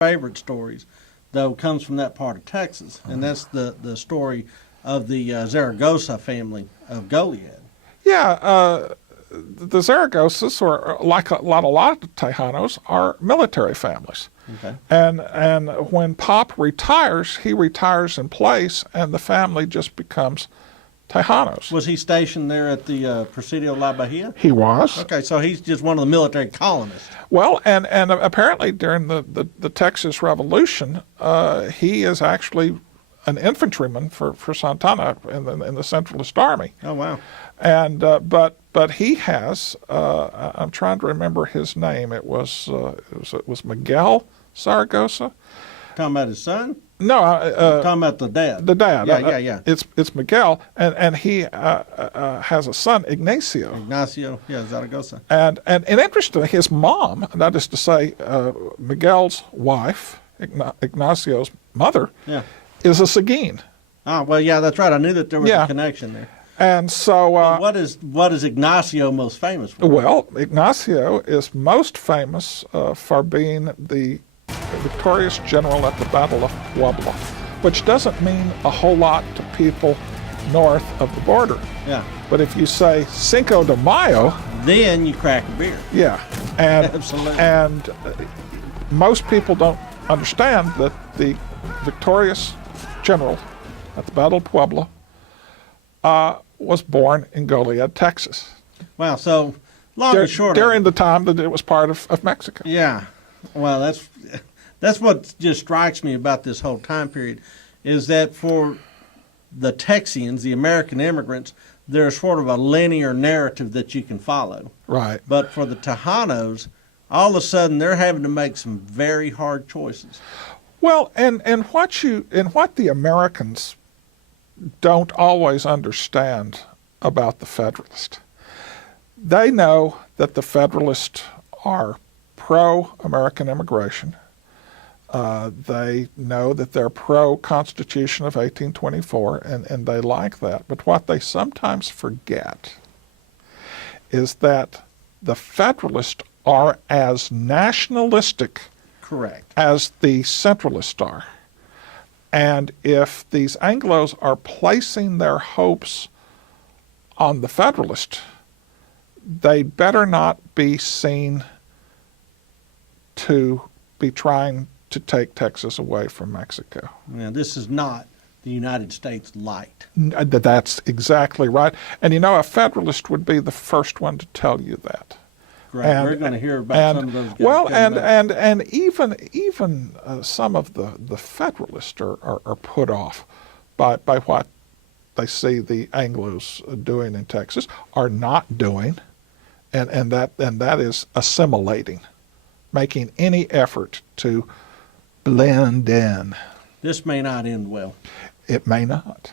favorite stories, though, comes from that part of Texas, and that's the story of the Zaragoza family of Goliad. Yeah, the Zaragozas, or like a lot of Tejanos, are military families. Okay. And when Pop retires, he retires in place, and the family just becomes Tejanos. Was he stationed there at the Presidio La Bahia? He was. Okay, so he's just one of the military colonists. Well, and apparently during the Texas Revolution, he is actually an infantryman for Santana in the Centralist Army. Oh, wow. And but he has I'm trying to remember his name. It was Miguel Zaragoza. Talking about his son? No, Talking about the dad. the dad. Yeah. It's Miguel, and he has a son, Ignacio. Ignacio, yeah, Zaragoza. And interestingly, his mom, that is to say, Miguel's wife, Ignacio's mother, Yeah. is a Seguin. Oh, well, yeah, that's right. I knew that there was Yeah. a connection there. And so, What is Ignacio most famous for? well, Ignacio is most famous for being the victorious general at the Battle of Puebla, which doesn't mean a whole lot to people north of the border. Yeah. But if you say Cinco de Mayo, Then you crack a beer. yeah, and Absolutely. and most people don't understand that the victorious general at the Battle of Puebla was born in Goliad, Texas, Wow, so long and short of during the time that it was part of Mexico. Yeah, well, that's what just strikes me about this whole time period, is that for the Texians, the American immigrants, there's sort of a linear narrative that you can follow. Right. But for the Tejanos, all of a sudden they're having to make some very hard choices. Well, and what the Americans don't always understand about the Federalists, they know that the Federalists are pro-American immigration. They know that they're pro-Constitution of 1824, and they like that. But what they sometimes forget is that the Federalists are as nationalistic Correct. as the Centralists are. And if these Anglos are placing their hopes on the Federalist, they better not be seen to be trying to take Texas away from Mexico. Now, this is not the United States light. That's exactly right. And you know, a Federalist would be the first one to tell you that. Right. We're going to hear about some of those guys. Well, coming up. and even some of the Federalists are put off by what they see the Anglos doing in Texas, are not doing, and that is assimilating, making any effort to blend in. This may not end well. It may not.